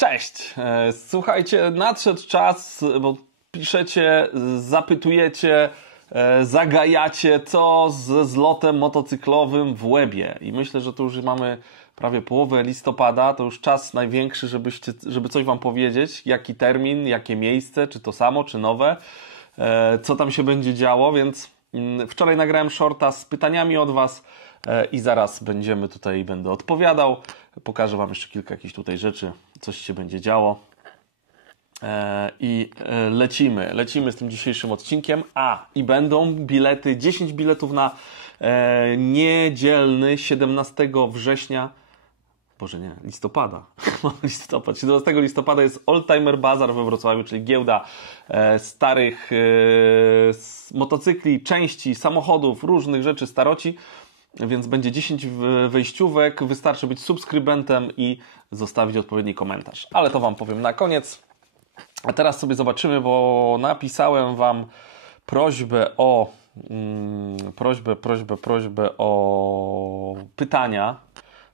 Cześć! Słuchajcie, nadszedł czas, bo piszecie, zapytujecie, zagajacie, co ze zlotem motocyklowym w Łebie. I myślę, że to już mamy prawie połowę listopada, to już czas największy, żeby coś Wam powiedzieć, jaki termin, jakie miejsce, czy to samo, czy nowe, co tam się będzie działo, więc wczoraj nagrałem shorta z pytaniami od Was i zaraz będę odpowiadał. Pokażę Wam jeszcze kilka jakichś tutaj rzeczy, coś się będzie działo. I lecimy z tym dzisiejszym odcinkiem. I będą bilety, 10 biletów na niedzielny 17 września. Listopada. Listopad. 17 listopada jest Oldtimer Bazar we Wrocławiu, czyli giełda starych motocykli, części, samochodów, różnych rzeczy, staroci. Więc będzie 10 wejściówek, wystarczy być subskrybentem i zostawić odpowiedni komentarz. Ale to Wam powiem na koniec. A teraz sobie zobaczymy, bo napisałem Wam prośbę o pytania.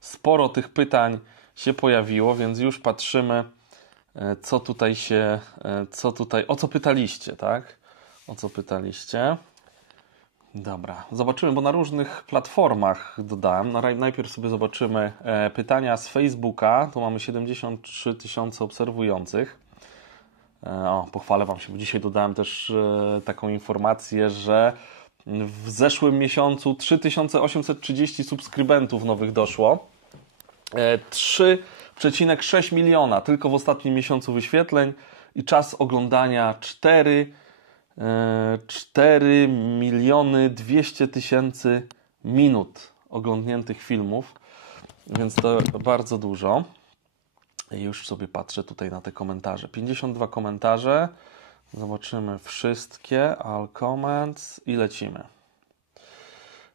Sporo tych pytań się pojawiło, więc już patrzymy, o co pytaliście, tak? O co pytaliście? Dobra, zobaczymy, bo na różnych platformach dodałem. Najpierw sobie zobaczymy pytania z Facebooka. Tu mamy 73 tysiące obserwujących. Pochwalę Wam się, bo dzisiaj dodałem też taką informację, że w zeszłym miesiącu 3830 subskrybentów nowych doszło. 3,6 miliona tylko w ostatnim miesiącu wyświetleń i czas oglądania 4 miliony 200 tysięcy minut oglądniętych filmów, więc to bardzo dużo. I już sobie patrzę tutaj na te komentarze. 52 komentarze. Zobaczymy wszystkie. All comments i lecimy.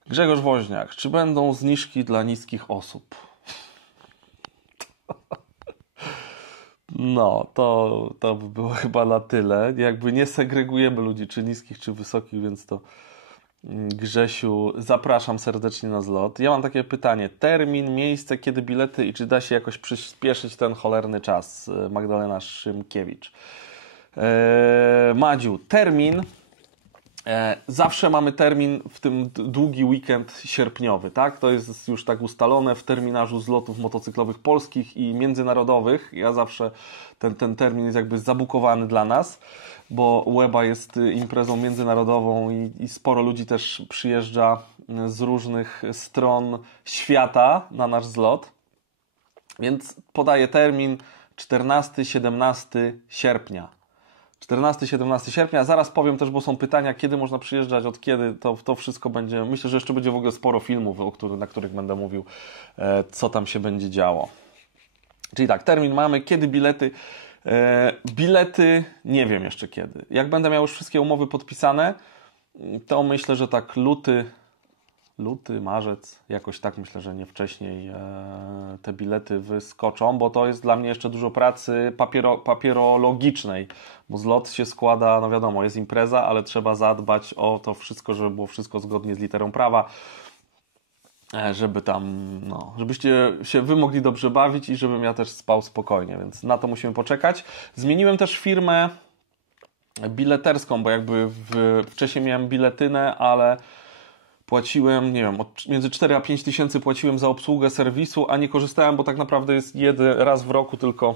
Grzegorz Woźniak. Czy będą zniżki dla niskich osób? No, to by było chyba na tyle. Jakby nie segregujemy ludzi, czy niskich, czy wysokich, więc to Grzesiu, zapraszam serdecznie na zlot. Ja mam takie pytanie. Termin, miejsce, kiedy bilety i czy da się jakoś przyspieszyć ten cholerny czas? Magdalena Szymkiewicz. Madziu, termin. Zawsze mamy termin w tym długi weekend sierpniowy, tak? To jest już tak ustalone w terminarzu zlotów motocyklowych polskich i międzynarodowych. Ja zawsze ten termin jest jakby zabukowany dla nas, bo Łeba jest imprezą międzynarodową i sporo ludzi też przyjeżdża z różnych stron świata na nasz zlot. Więc podaję termin 14-17 sierpnia. 14-17 sierpnia. Zaraz powiem też, bo są pytania, kiedy można przyjeżdżać, od kiedy. To wszystko będzie. Myślę, że jeszcze będzie w ogóle sporo filmów, na których będę mówił, co tam się będzie działo. Czyli tak, termin mamy, kiedy bilety. Bilety nie wiem jeszcze kiedy. Jak będę miał już wszystkie umowy podpisane, to myślę, że tak luty, marzec, jakoś tak myślę, że nie wcześniej te bilety wyskoczą, bo to jest dla mnie jeszcze dużo pracy papierologicznej, bo zlot się składa, no wiadomo, jest impreza, ale trzeba zadbać o to wszystko, żeby było wszystko zgodnie z literą prawa, żeby tam, żebyście się Wy mogli dobrze bawić i żebym ja też spał spokojnie, więc na to musimy poczekać. Zmieniłem też firmę bileterską, bo jakby wcześniej miałem biletynę, ale płaciłem, nie wiem, między 4 a 5 tysięcy płaciłem za obsługę serwisu, a nie korzystałem, bo tak naprawdę jest raz w roku tylko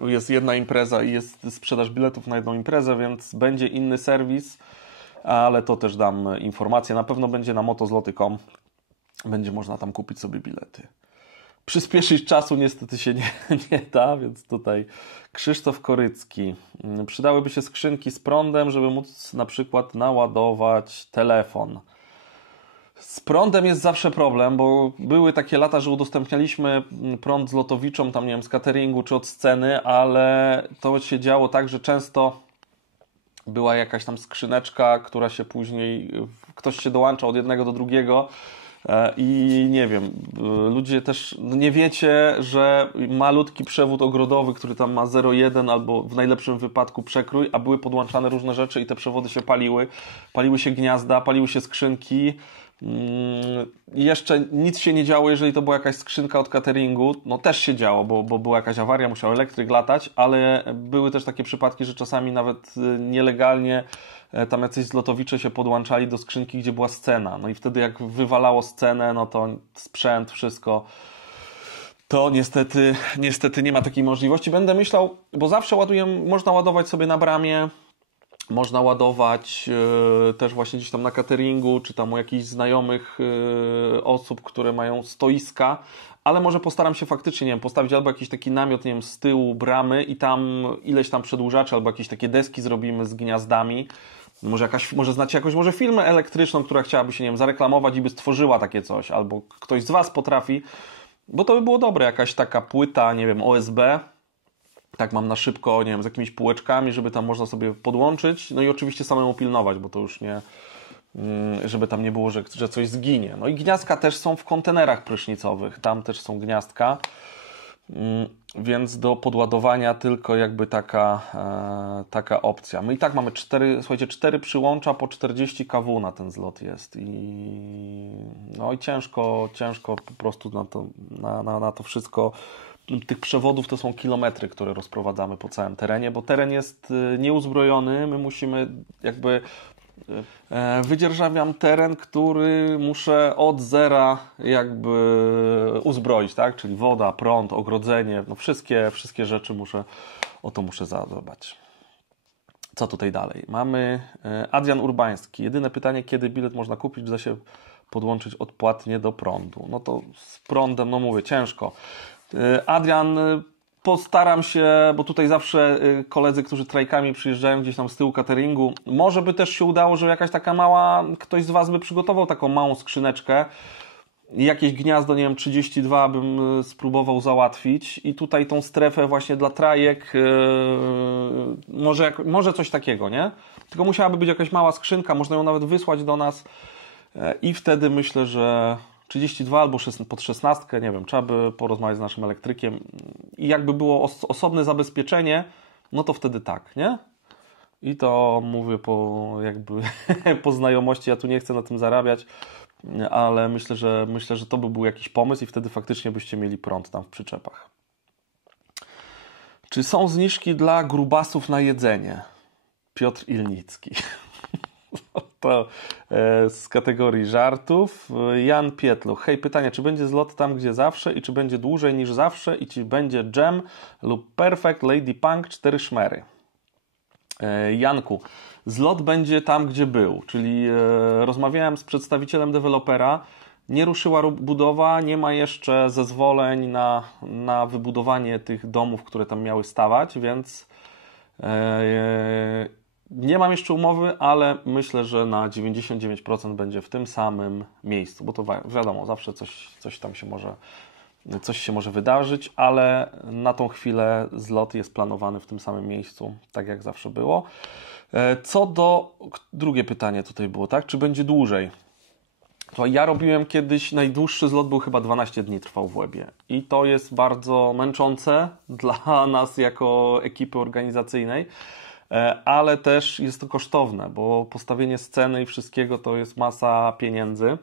jest jedna impreza i jest sprzedaż biletów na jedną imprezę, więc będzie inny serwis, ale to też dam informację. Na pewno będzie na motozloty.com. Będzie można tam kupić sobie bilety. Przyspieszyć czasu niestety się nie da, więc tutaj Krzysztof Korycki. Przydałyby się skrzynki z prądem, żeby móc na przykład naładować telefon. Z prądem jest zawsze problem, bo były takie lata, że udostępnialiśmy prąd zlotowiczom, tam nie wiem, z cateringu czy od sceny, ale to się działo tak, że często była jakaś tam skrzyneczka, która się później, ktoś się dołącza od jednego do drugiego i nie wiem, ludzie też nie wiecie, że malutki przewód ogrodowy, który tam ma 0,1 albo w najlepszym wypadku przekrój, a były podłączane różne rzeczy i te przewody się paliły się gniazda, paliły się skrzynki, Jeszcze nic się nie działo, jeżeli to była jakaś skrzynka od cateringu, no też się działo, bo była jakaś awaria, musiał elektryk latać, ale były też takie przypadki, że czasami nawet nielegalnie tam jacyś zlotowicze się podłączali do skrzynki, gdzie była scena. No i wtedy jak wywalało scenę, no to sprzęt, wszystko, to niestety nie ma takiej możliwości. Będę myślał, bo zawsze można ładować sobie na bramie, można ładować też właśnie gdzieś tam na cateringu, czy tam u jakichś znajomych osób, które mają stoiska, ale może postaram się faktycznie, nie wiem, postawić albo jakiś taki namiot, nie wiem, z tyłu bramy i tam ileś tam przedłużaczy, albo jakieś takie deski zrobimy z gniazdami. Może znacie jakąś firmę elektryczną, która chciałaby się, nie wiem, zareklamować i by stworzyła takie coś, albo ktoś z Was potrafi, bo to by było dobre, jakaś taka płyta, nie wiem, OSB, tak mam na szybko, nie wiem, z jakimiś półeczkami, żeby tam można sobie podłączyć, no i oczywiście samemu pilnować, bo to już nie, żeby tam nie było, że coś zginie. No i gniazdka też są w kontenerach prysznicowych, tam też są gniazdka, więc do podładowania tylko jakby taka opcja. My i tak mamy 4 przyłącza po 40 kW na ten zlot jest i ciężko po prostu na to wszystko. Tych przewodów to są kilometry, które rozprowadzamy po całym terenie, bo teren jest nieuzbrojony, my musimy jakby wydzierżawiam teren, który muszę od zera jakby uzbroić, tak? Czyli woda, prąd, ogrodzenie, no wszystkie rzeczy muszę zadbać. Co tutaj dalej? Mamy Adrian Urbański. Jedyne pytanie, kiedy bilet można kupić, czy da się podłączyć odpłatnie do prądu? No to z prądem, no mówię, ciężko. Adrian, postaram się, bo tutaj zawsze koledzy, którzy trajkami przyjeżdżają gdzieś tam z tyłu cateringu, może by też się udało, że jakaś taka mała, ktoś z Was by przygotował taką małą skrzyneczkę, jakieś gniazdo, nie wiem, 32 bym spróbował załatwić i tutaj tą strefę właśnie dla trajek, może coś takiego, nie? Tylko musiałaby być jakaś mała skrzynka, można ją nawet wysłać do nas i wtedy myślę, że 32 albo pod 16, nie wiem, trzeba by porozmawiać z naszym elektrykiem i jakby było osobne zabezpieczenie, no to wtedy tak, nie? I to mówię po znajomości, ja tu nie chcę na tym zarabiać, ale myślę, że to by był jakiś pomysł i wtedy faktycznie byście mieli prąd tam w przyczepach. Czy są zniżki dla grubasów na jedzenie? Piotr Ilnicki. To z kategorii żartów. Jan Pietluch. Hej, pytanie, czy będzie zlot tam, gdzie zawsze i czy będzie dłużej niż zawsze i czy będzie Jam lub Perfect Lady Punk 4 szmery? Janku, zlot będzie tam, gdzie był, czyli rozmawiałem z przedstawicielem dewelopera, nie ruszyła budowa, nie ma jeszcze zezwoleń na wybudowanie tych domów, które tam miały stawać, więc nie mam jeszcze umowy, ale myślę, że na 99% będzie w tym samym miejscu, bo to wiadomo, zawsze coś się może wydarzyć, ale na tą chwilę zlot jest planowany w tym samym miejscu, tak jak zawsze było. Co do... Drugie pytanie tutaj było, tak? Czy będzie dłużej? To ja robiłem kiedyś, najdłuższy zlot był chyba 12 dni trwał w Łebie i to jest bardzo męczące dla nas jako ekipy organizacyjnej, ale też jest to kosztowne, bo postawienie sceny i wszystkiego to jest masa pieniędzy.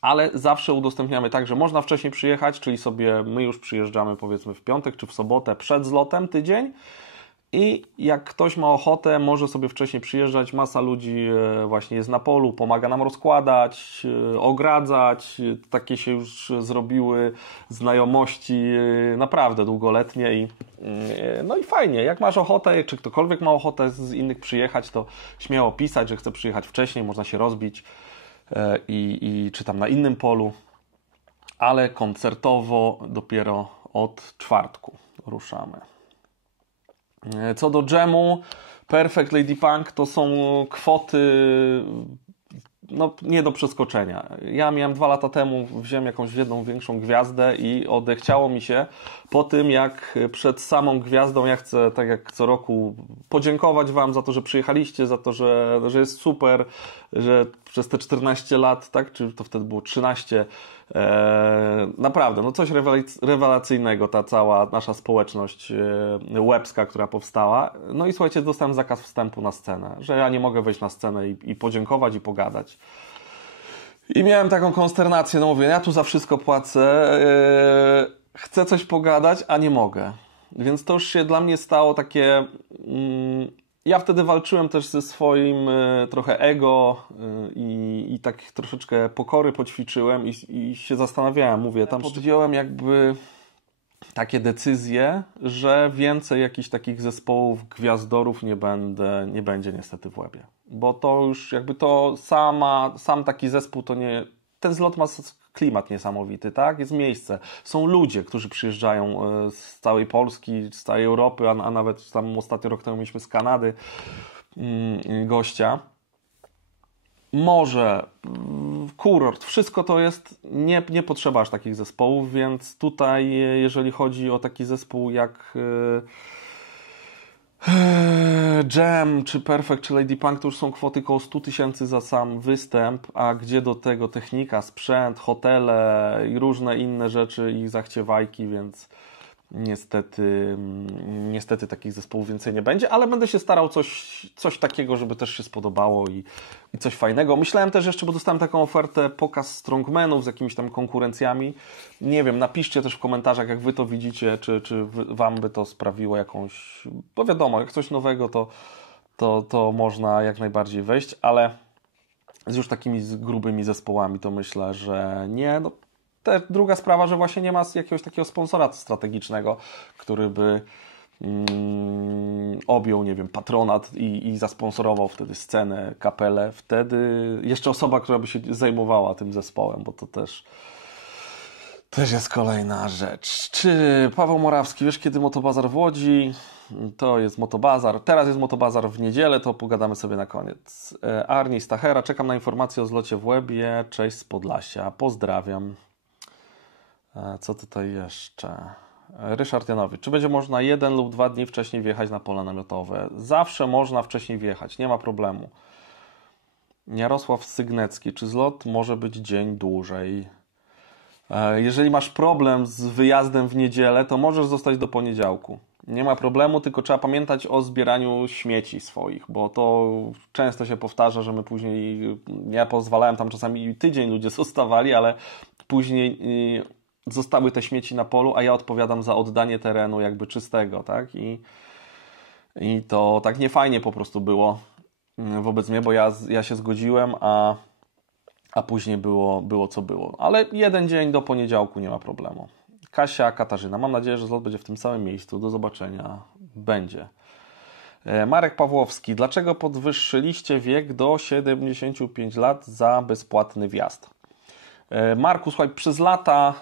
Ale zawsze udostępniamy tak, że można wcześniej przyjechać, czyli sobie my już przyjeżdżamy powiedzmy w piątek czy w sobotę przed zlotem tydzień i jak ktoś ma ochotę, może sobie wcześniej przyjeżdżać, masa ludzi właśnie jest na polu, pomaga nam rozkładać, ogradzać, takie się już zrobiły znajomości naprawdę długoletnie no i fajnie, jak masz ochotę, czy ktokolwiek ma ochotę z innych przyjechać, to śmiało pisać, że chce przyjechać wcześniej, można się rozbić czy tam na innym polu, ale koncertowo dopiero od czwartku ruszamy. Co do Jamu, Perfect Lady Punk to są kwoty nie do przeskoczenia. Ja miałem 2 lata temu, wziąłem jakąś jedną większą gwiazdę i odechciało mi się po tym, jak przed samą gwiazdą ja chcę, tak jak co roku, podziękować Wam za to, że przyjechaliście, za to, że jest super, że przez te 14 lat, tak, czy to wtedy było 13, naprawdę, coś rewelacyjnego, ta cała nasza społeczność łebska, która powstała. No i słuchajcie, dostałem zakaz wstępu na scenę, że ja nie mogę wejść na scenę i podziękować i pogadać. I miałem taką konsternację, no mówię, ja tu za wszystko płacę, chcę coś pogadać, a nie mogę. Więc to już się dla mnie stało takie... Ja wtedy walczyłem też ze swoim trochę ego i tak troszeczkę pokory poćwiczyłem i się zastanawiałem, mówię, tam podjąłem jakby takie decyzje, że więcej jakichś takich zespołów, gwiazdorów nie będzie niestety w Łebie. Bo to już jakby to sam taki zespół to nie... Ten zlot ma klimat niesamowity, tak? Jest miejsce. Są ludzie, którzy przyjeżdżają z całej Polski, z całej Europy, a nawet tam ostatnio rok temu mieliśmy z Kanady gościa. Morze, kurort, wszystko to jest, nie potrzeba aż takich zespołów, więc tutaj jeżeli chodzi o taki zespół jak Jam, czy Perfect, czy Lady Punk, to już są kwoty koło 100 000 za sam występ, a gdzie do tego technika, sprzęt, hotele i różne inne rzeczy, ich zachciewajki, więc niestety takich zespołów więcej nie będzie, ale będę się starał coś takiego, żeby też się spodobało i coś fajnego. Myślałem też jeszcze, bo dostałem taką ofertę, pokaz strongmanów z jakimiś tam konkurencjami. Nie wiem, napiszcie też w komentarzach, jak wy to widzicie, czy wam by to sprawiło jakąś... Bo wiadomo, jak coś nowego, to można jak najbardziej wejść, ale z już takimi grubymi zespołami to myślę, że nie. No, druga sprawa, że właśnie nie ma jakiegoś takiego sponsora strategicznego, który by objął, nie wiem, patronat i zasponsorował wtedy scenę, kapelę. Wtedy jeszcze osoba, która by się zajmowała tym zespołem, bo to też jest kolejna rzecz. Czy Paweł Morawski, wiesz kiedy Motobazar w Łodzi? To jest Motobazar. Teraz jest Motobazar w niedzielę, to pogadamy sobie na koniec. Arni Stachera, czekam na informację o zlocie w Łebie. Cześć z Podlasia. Pozdrawiam. Co tutaj jeszcze? Ryszard Janowicz. Czy będzie można 1 lub 2 dni wcześniej wjechać na pola namiotowe? Zawsze można wcześniej wjechać, nie ma problemu. Jarosław Sygnecki. Czy zlot może być dzień dłużej? Jeżeli masz problem z wyjazdem w niedzielę, to możesz zostać do poniedziałku. Nie ma problemu, tylko trzeba pamiętać o zbieraniu śmieci swoich, bo to często się powtarza, że my później, ja pozwalałem tam czasami tydzień, ludzie zostawali, ale później zostały te śmieci na polu, a ja odpowiadam za oddanie terenu jakby czystego, tak? I to tak niefajnie po prostu było wobec mnie, bo ja się zgodziłem, a później było co było. Ale 1 dzień do poniedziałku nie ma problemu. Kasia Katarzyna. Mam nadzieję, że zlot będzie w tym samym miejscu. Do zobaczenia. Będzie. Marek Pawłowski. Dlaczego podwyższyliście wiek do 75 lat za bezpłatny wjazd? Marku, słuchaj, przez lata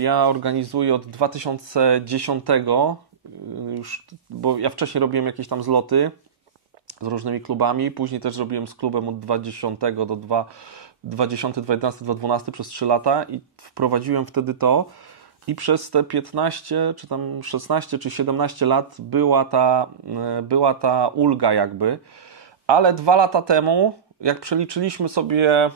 ja organizuję od 2010 już, bo ja wcześniej robiłem jakieś tam zloty z różnymi klubami, później też robiłem z klubem od 2010 do 2011, 2012 przez 3 lata i wprowadziłem wtedy to i przez te 15, czy tam 16, czy 17 lat była ta ulga jakby, ale 2 lata temu, jak przeliczyliśmy sobie,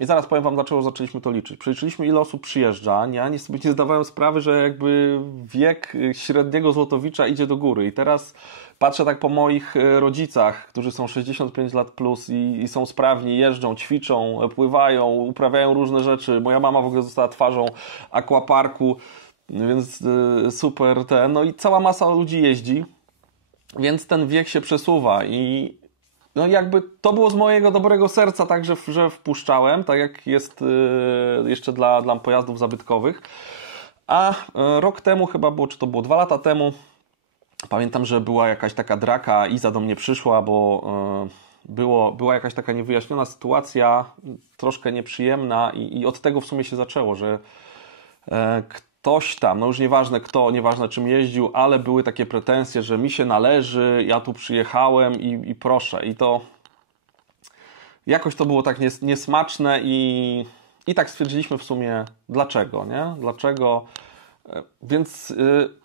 i zaraz powiem wam, dlaczego zaczęliśmy to liczyć, przeliczyliśmy, ile osób przyjeżdża, ja sobie nie zdawałem sprawy, że jakby wiek średniego zlotowicza idzie do góry i teraz patrzę tak po moich rodzicach, którzy są 65 lat plus i są sprawni, jeżdżą, ćwiczą, pływają, uprawiają różne rzeczy. Moja mama w ogóle została twarzą aquaparku, więc super no i cała masa ludzi jeździ, więc ten wiek się przesuwa i no jakby to było z mojego dobrego serca, tak, że wpuszczałem, tak jak jest jeszcze dla pojazdów zabytkowych. A rok temu chyba było, czy to było 2 lata temu, pamiętam, że była jakaś taka draka, Iza do mnie przyszła, bo była jakaś taka niewyjaśniona sytuacja, troszkę nieprzyjemna i od tego w sumie się zaczęło, że ktoś tam, no już nieważne kto, nieważne czym jeździł, ale były takie pretensje, że mi się należy, ja tu przyjechałem i proszę. I to jakoś to było tak niesmaczne i tak stwierdziliśmy w sumie dlaczego, nie? Dlaczego? Więc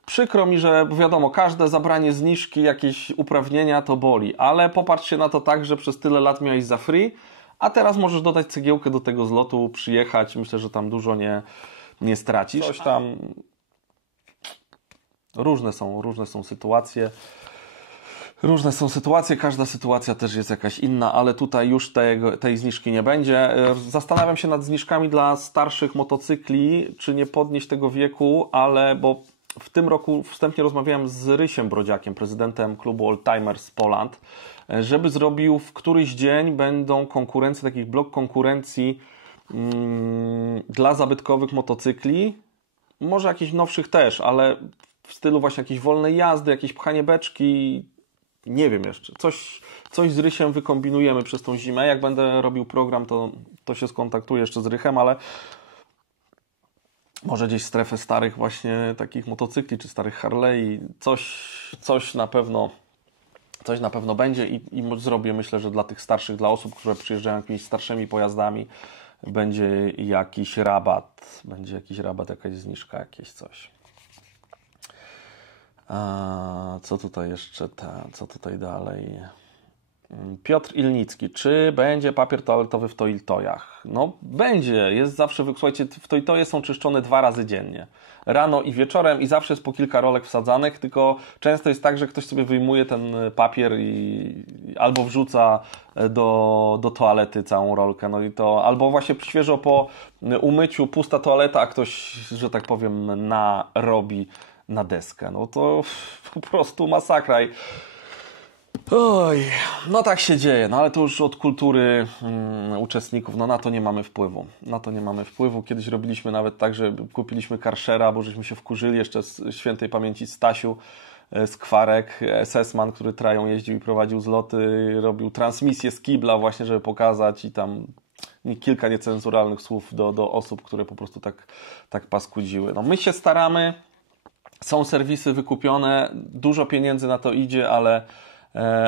przykro mi, że wiadomo, każde zabranie zniżki, jakieś uprawnienia to boli, ale popatrz się na to tak, że przez tyle lat miałeś za free, a teraz możesz dodać cegiełkę do tego zlotu, przyjechać, myślę, że tam dużo nie stracisz. Coś tam różne są sytuacje. Różne są sytuacje, każda sytuacja też jest jakaś inna, ale tutaj już tej zniżki nie będzie. Zastanawiam się nad zniżkami dla starszych motocykli, czy nie podnieść tego wieku, bo w tym roku wstępnie rozmawiałem z Rysiem Brodziakiem, prezydentem klubu Oldtimers Poland, żeby zrobił w któryś dzień będą konkurencje, takich blok konkurencji dla zabytkowych motocykli, może jakichś nowszych też, ale w stylu właśnie jakiejś wolnej jazdy, jakieś pchanie beczki, nie wiem jeszcze. Coś z Rysiem wykombinujemy przez tą zimę. Jak będę robił program, to się skontaktuję jeszcze z Rychem, ale może gdzieś strefę starych właśnie takich motocykli, czy starych Harley, coś na pewno będzie i zrobię, myślę, że dla tych starszych, dla osób, które przyjeżdżają jakimiś starszymi pojazdami, będzie jakiś rabat, jakaś zniżka, jakieś coś. Co tutaj jeszcze, co tutaj dalej? Piotr Ilnicki, czy będzie papier toaletowy w Toiltojach? No będzie, jest zawsze, słuchajcie, w Toiltoje są czyszczone 2 razy dziennie. Rano i wieczorem i zawsze jest po kilka rolek wsadzanych, tylko często jest tak, że ktoś sobie wyjmuje ten papier i albo wrzuca do toalety całą rolkę, no i to, albo właśnie świeżo po umyciu pusta toaleta, a ktoś, że tak powiem, narobi na deskę. No to po prostu masakra. Oj, no tak się dzieje, no ale to już od kultury uczestników, no na to nie mamy wpływu. Kiedyś robiliśmy nawet tak, że kupiliśmy Karszera, bo żeśmy się wkurzyli jeszcze z świętej pamięci Stasiu Skwarek, SS-man, który trają jeździł i prowadził zloty, robił transmisję z kibla właśnie, żeby pokazać i tam kilka niecenzuralnych słów do osób, które po prostu tak paskudziły. No my się staramy, są serwisy wykupione, dużo pieniędzy na to idzie,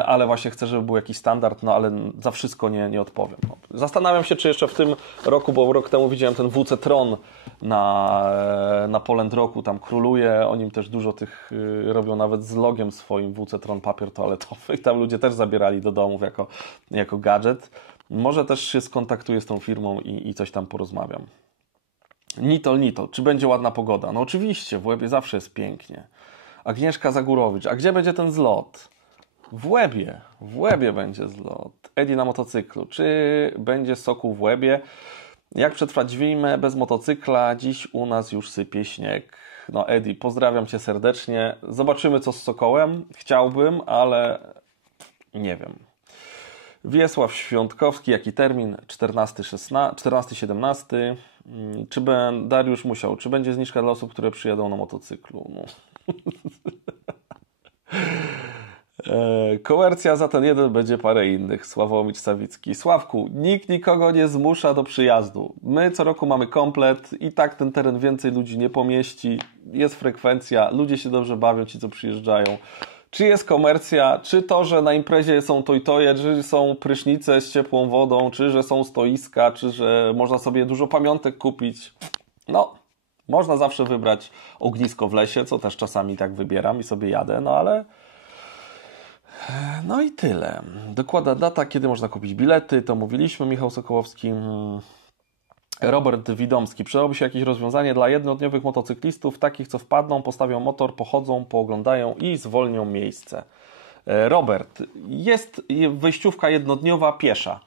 ale właśnie chcę, żeby był jakiś standard, no ale za wszystko nie odpowiem. No. Zastanawiam się, czy jeszcze w tym roku, bo rok temu widziałem ten WC Tron na Poland Roku, tam króluje, o nim też dużo tych robią nawet z logiem swoim WC Tron papier toaletowy i tam ludzie też zabierali do domów jako gadżet. Może też się skontaktuję z tą firmą i coś tam porozmawiam. Nitol, czy będzie ładna pogoda? No oczywiście, w Łebie zawsze jest pięknie. Agnieszka Zagórowicz, a gdzie będzie ten zlot? W Łebie będzie zlot. Edi na motocyklu. Czy będzie Sokół w Łebie? Jak przetrwać zimę bez motocykla? Dziś u nas już sypie śnieg. No Edi, pozdrawiam Cię serdecznie. Zobaczymy co z Sokołem. Chciałbym, ale nie wiem. Wiesław Świątkowski, jaki termin? 14-17. Dariusz Musiał, czy będzie zniżka dla osób, które przyjadą na motocyklu? No. Komercja za ten jeden będzie parę innych. Sławomir Sawicki. Sławku, nikt nikogo nie zmusza do przyjazdu. My co roku mamy komplet i tak ten teren więcej ludzi nie pomieści. Jest frekwencja, ludzie się dobrze bawią, ci co przyjeżdżają. Czy jest komercja, czy to, że na imprezie są toitoje, czy są prysznice z ciepłą wodą, czy że są stoiska, czy że można sobie dużo pamiątek kupić. No, można zawsze wybrać ognisko w lesie, co też czasami tak wybieram i sobie jadę, no ale... No i tyle. Dokładna data, kiedy można kupić bilety, to mówiliśmy, Michał Sokołowski. Robert Widomski. Przydałoby się jakieś rozwiązanie dla jednodniowych motocyklistów, takich co wpadną, postawią motor, pochodzą, pooglądają i zwolnią miejsce. Robert, jest wejściówka jednodniowa piesza.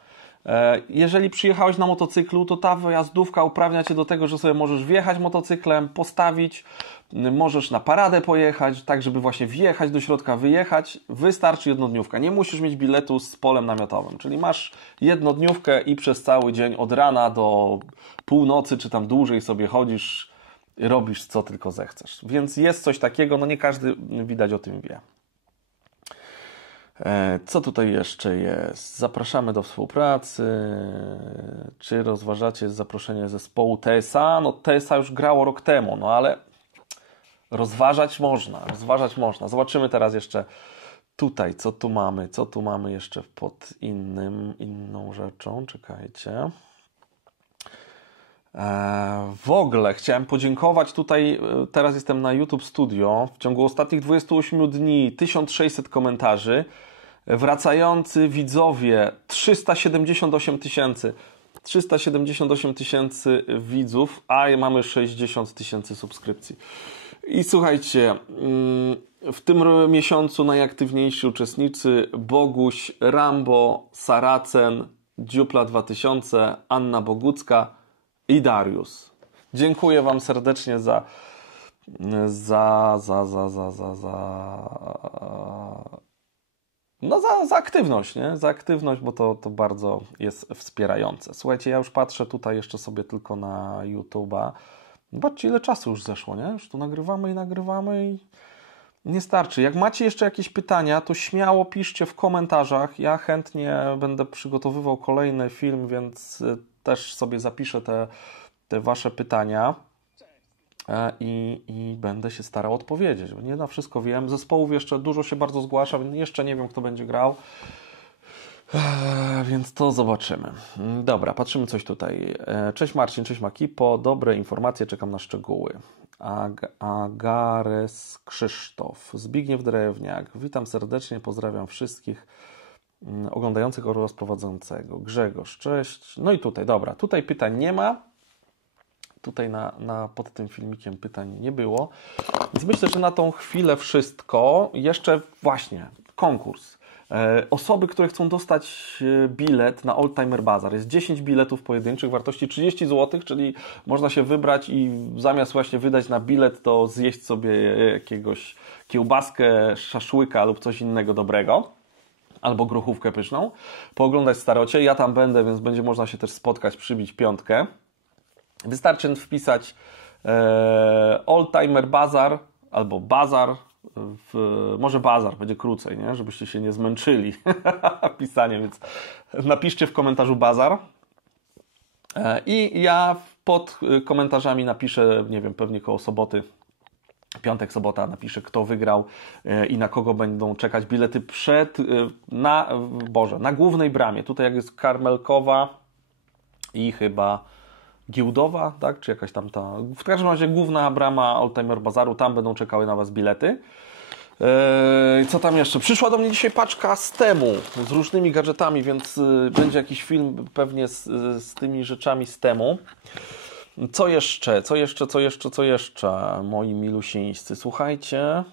Jeżeli przyjechałeś na motocyklu, to ta wyjazdówka uprawnia Cię do tego, że sobie możesz wjechać motocyklem, postawić, możesz na paradę pojechać, tak żeby właśnie wjechać do środka, wyjechać. Wystarczy jednodniówka. Nie musisz mieć biletu z polem namiotowym. Czyli masz jednodniówkę i przez cały dzień od rana do północy, czy tam dłużej sobie chodzisz, robisz co tylko zechcesz. Więc jest coś takiego, no nie każdy widać o tym wie. Co tutaj jeszcze jest? Zapraszamy do współpracy. Czy rozważacie zaproszenie zespołu TSA? No TSA już grało rok temu, no ale rozważać można. Zobaczymy teraz jeszcze tutaj, co tu mamy jeszcze pod inną rzeczą. Czekajcie. W ogóle chciałem podziękować tutaj, teraz jestem na YouTube Studio, w ciągu ostatnich 28 dni 1600 komentarzy, wracający widzowie 378 tysięcy widzów, a mamy 60 000 subskrypcji. I słuchajcie, w tym miesiącu najaktywniejsi uczestnicy: Boguś, Rambo, Saracen, Dziupla 2000, Anna Bogucka i Darius. Dziękuję Wam serdecznie za aktywność, nie? Za aktywność, bo to bardzo jest wspierające. Słuchajcie, ja już patrzę tutaj jeszcze sobie tylko na YouTube'a. Zobaczcie, ile czasu już zeszło, nie? Już tu nagrywamy i nie starczy. Jak macie jeszcze jakieś pytania, to śmiało piszcie w komentarzach. Ja chętnie będę przygotowywał kolejny film, więc też sobie zapiszę te Wasze pytania i będę się starał odpowiedzieć. Bo nie na wszystko wiem. Zespołów jeszcze dużo się bardzo zgłasza, więc jeszcze nie wiem, kto będzie grał. Więc to zobaczymy. Dobra, patrzymy coś tutaj. Cześć Marcin, cześć Makipo. Dobre informacje, czekam na szczegóły. Agares Krzysztof, Zbigniew Drewniak. Witam serdecznie, pozdrawiam wszystkich oglądających oraz prowadzącego. Grzegorz, cześć. No i tutaj, dobra, tutaj pytań nie ma. Tutaj pod tym filmikiem pytań nie było. Więc myślę, że na tą chwilę wszystko. Jeszcze właśnie konkurs. Osoby, które chcą dostać bilet na Oldtimer Bazaar. Jest 10 biletów pojedynczych wartości 30 zł, czyli można się wybrać i zamiast właśnie wydać na bilet, to zjeść sobie jakiegoś kiełbaskę, szaszłyka lub coś innego dobrego. Albo grochówkę pyszną. Pooglądać starocie. Ja tam będę, więc będzie można się też spotkać, przybić piątkę. Wystarczy wpisać Oldtimer Bazaar albo Bazar. Może Bazar, będzie krócej, nie? Żebyście się nie zmęczyli pisaniem, więc napiszcie w komentarzu Bazar i ja pod komentarzami napiszę, nie wiem, pewnie koło soboty, piątek, sobota, napiszę, kto wygrał i na kogo będą czekać bilety na głównej bramie. Tutaj jak jest Karmelkowa i chyba Giełdowa, tak? Czy jakaś tam ta... W każdym razie główna brama Oldtimer Bazaru, tam będą czekały na Was bilety. Co tam jeszcze? Przyszła do mnie dzisiaj paczka z Temu, z różnymi gadżetami, więc będzie jakiś film pewnie z tymi rzeczami z Temu. Co jeszcze, moi milusińscy? Słuchajcie,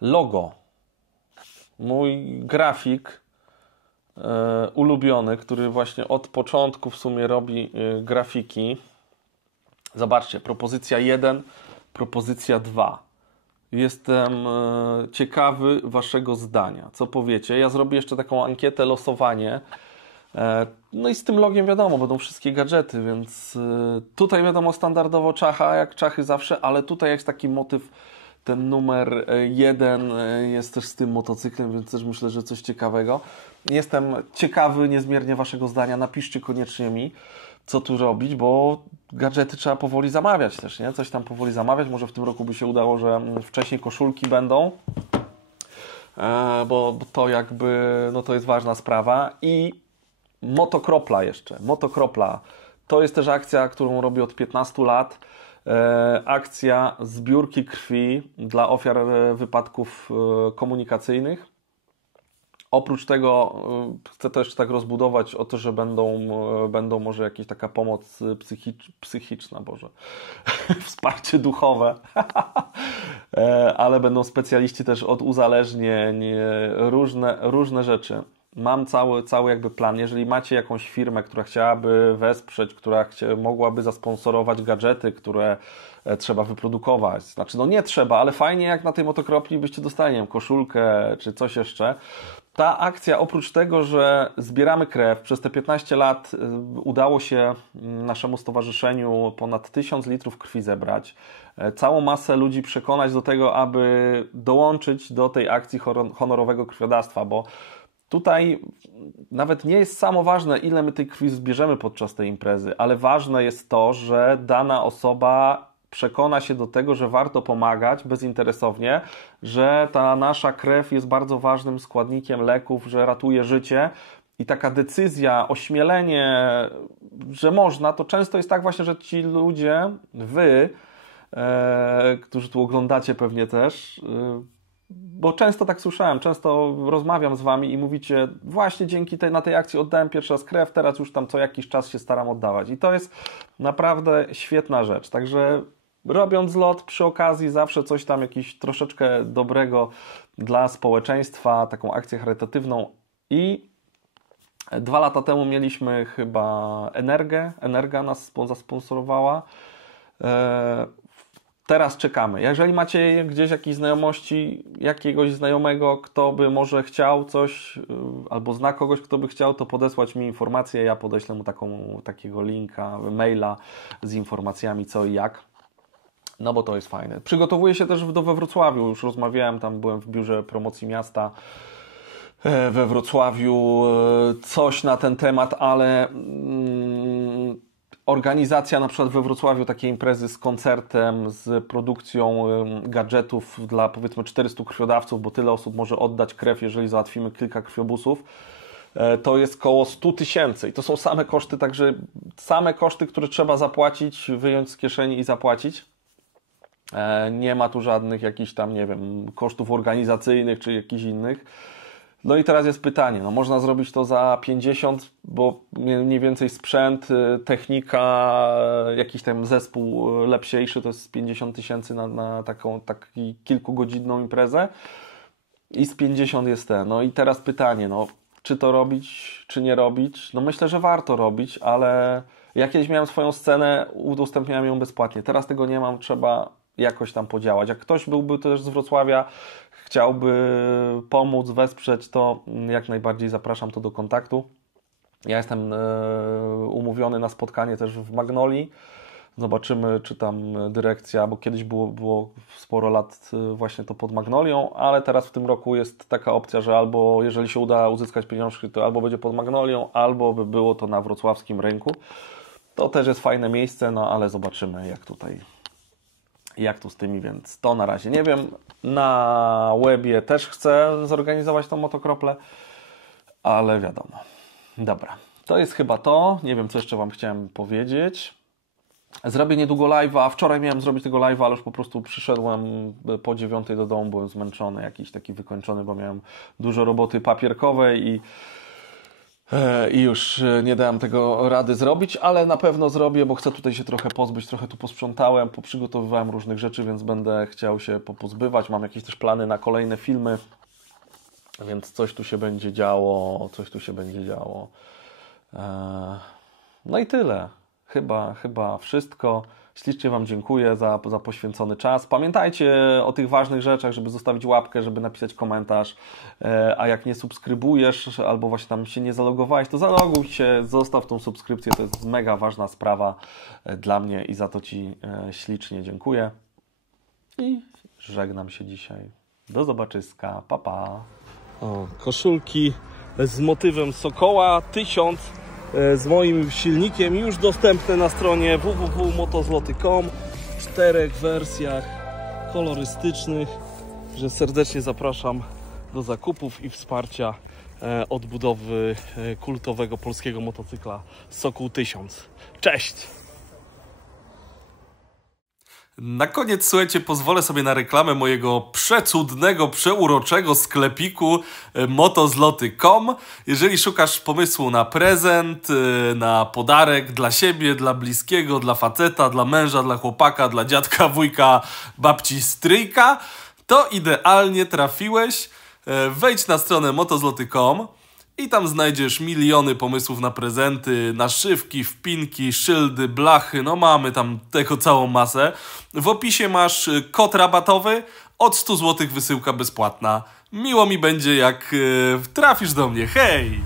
logo. Mój grafik ulubiony, który właśnie od początku w sumie robi grafiki. Zobaczcie, propozycja 1, propozycja 2. Jestem ciekawy Waszego zdania. Co powiecie? Ja zrobię jeszcze taką ankietę, losowanie. No i z tym logiem wiadomo, będą wszystkie gadżety, więc tutaj wiadomo standardowo czacha, jak czachy zawsze, ale tutaj jest taki motyw, ten numer 1 jest też z tym motocyklem, więc też myślę, że coś ciekawego. Jestem ciekawy niezmiernie Waszego zdania. Napiszcie koniecznie mi, co tu robić, bo gadżety trzeba powoli zamawiać też, nie? Coś tam powoli zamawiać. Może w tym roku by się udało, że wcześniej koszulki będą, bo to jakby, no to jest ważna sprawa. I Motokropla jeszcze. Motokropla to jest też akcja, którą robię od 15 lat. Akcja zbiórki krwi dla ofiar wypadków komunikacyjnych. Oprócz tego chcę to jeszcze tak rozbudować o to, że będą może jakaś taka pomoc psychiczna, wsparcie duchowe, ale będą specjaliści też od uzależnień, różne rzeczy. Mam cały jakby plan. Jeżeli macie jakąś firmę, która chciałaby wesprzeć, która mogłaby zasponsorować gadżety, które trzeba wyprodukować. Znaczy, no nie trzeba, ale fajnie jak na tej Motokropli byście dostali, nie wiem, koszulkę czy coś jeszcze. Ta akcja, oprócz tego, że zbieramy krew, przez te 15 lat udało się naszemu stowarzyszeniu ponad 1000 litrów krwi zebrać. Całą masę ludzi przekonać do tego, aby dołączyć do tej akcji honorowego krwiodawstwa, bo tutaj nawet nie jest samo ważne, ile my tej krwi zbierzemy podczas tej imprezy, ale ważne jest to, że dana osoba przekona się do tego, że warto pomagać bezinteresownie, że ta nasza krew jest bardzo ważnym składnikiem leków, że ratuje życie i taka decyzja, ośmielenie, że można, to często jest tak właśnie, że ci ludzie, wy, którzy tu oglądacie pewnie też, bo często tak słyszałem, często rozmawiam z Wami i mówicie, właśnie dzięki na tej akcji oddałem pierwszy raz krew, teraz już tam co jakiś czas się staram oddawać. I to jest naprawdę świetna rzecz. Także robiąc zlot przy okazji zawsze coś tam, jakiś troszeczkę dobrego dla społeczeństwa, taką akcję charytatywną. I 2 lata temu mieliśmy chyba Energa nas zasponsorowała. Teraz czekamy. Jeżeli macie gdzieś jakieś znajomości, jakiegoś znajomego, kto by może chciał coś, albo zna kogoś, kto by chciał, to podesłać mi informację. Ja podeślę mu takiego linka, maila z informacjami co i jak. No bo to jest fajne. Przygotowuję się też we Wrocławiu. Już rozmawiałem, tam byłem w biurze promocji miasta we Wrocławiu. Coś na ten temat, ale organizacja na przykład we Wrocławiu takiej imprezy z koncertem, z produkcją gadżetów dla powiedzmy 400 krwiodawców, bo tyle osób może oddać krew, jeżeli załatwimy kilka krwiobusów, to jest koło 100 000 i to są same koszty, także same koszty, które trzeba zapłacić, wyjąć z kieszeni i zapłacić. Nie ma tu żadnych jakichś tam, nie wiem, kosztów organizacyjnych czy jakichś innych. No i teraz jest pytanie, no można zrobić to za 50, bo mniej więcej sprzęt, technika, jakiś tam zespół lepsiejszy to jest 50 000 na taką kilkugodzinną imprezę i z 50 jest ten. No i teraz pytanie, no czy to robić, czy nie robić? No myślę, że warto robić, ale ja kiedyś miałem swoją scenę, udostępniałem ją bezpłatnie, teraz tego nie mam, trzeba jakoś tam podziałać. Jak ktoś byłby też z Wrocławia, chciałby pomóc, wesprzeć, to jak najbardziej zapraszam to do kontaktu. Ja jestem umówiony na spotkanie też w Magnolii. Zobaczymy, czy tam dyrekcja, bo kiedyś było sporo lat właśnie to pod Magnolią, ale teraz w tym roku jest taka opcja, że albo jeżeli się uda uzyskać pieniążki, to albo będzie pod Magnolią, albo by było to na wrocławskim rynku. To też jest fajne miejsce, no ale zobaczymy jak tu z tymi, więc to na razie nie wiem. Na Łebie też chcę zorganizować tą motokroplę, ale wiadomo. Dobra, to jest chyba to. Nie wiem, co jeszcze Wam chciałem powiedzieć. Zrobię niedługo live'a. Wczoraj miałem zrobić tego live'a, ale już po prostu przyszedłem po 9 do domu, byłem zmęczony, jakiś taki wykończony, bo miałem dużo roboty papierkowej i już nie dałem tego rady zrobić, ale na pewno zrobię, bo chcę tutaj się trochę pozbyć, trochę tu posprzątałem, poprzygotowywałem różnych rzeczy, więc będę chciał się pozbywać. Mam jakieś też plany na kolejne filmy, więc coś tu się będzie działo, No i tyle. Chyba wszystko. Ślicznie Wam dziękuję za poświęcony czas. Pamiętajcie o tych ważnych rzeczach, żeby zostawić łapkę, żeby napisać komentarz. A jak nie subskrybujesz albo właśnie tam się nie zalogowałeś, to zaloguj się, zostaw tą subskrypcję. To jest mega ważna sprawa dla mnie i za to Ci ślicznie dziękuję. I żegnam się dzisiaj. Do zobaczyska. Pa, pa. O, koszulki z motywem Sokoła 1000 z moim silnikiem już dostępne na stronie www.motozloty.com w 4 wersjach kolorystycznych, że serdecznie zapraszam do zakupów i wsparcia odbudowy kultowego polskiego motocykla Sokół 1000. Cześć! Na koniec, słuchajcie, pozwolę sobie na reklamę mojego przecudnego, przeuroczego sklepiku motozloty.com. Jeżeli szukasz pomysłu na prezent, na podarek dla siebie, dla bliskiego, dla faceta, dla męża, dla chłopaka, dla dziadka, wujka, babci, stryjka, to idealnie trafiłeś. Wejdź na stronę motozloty.com i tam znajdziesz miliony pomysłów na prezenty, naszywki, wpinki, szyldy, blachy, no mamy tam tego całą masę. W opisie masz kod rabatowy, od 100 zł wysyłka bezpłatna. Miło mi będzie, jak trafisz do mnie, hej!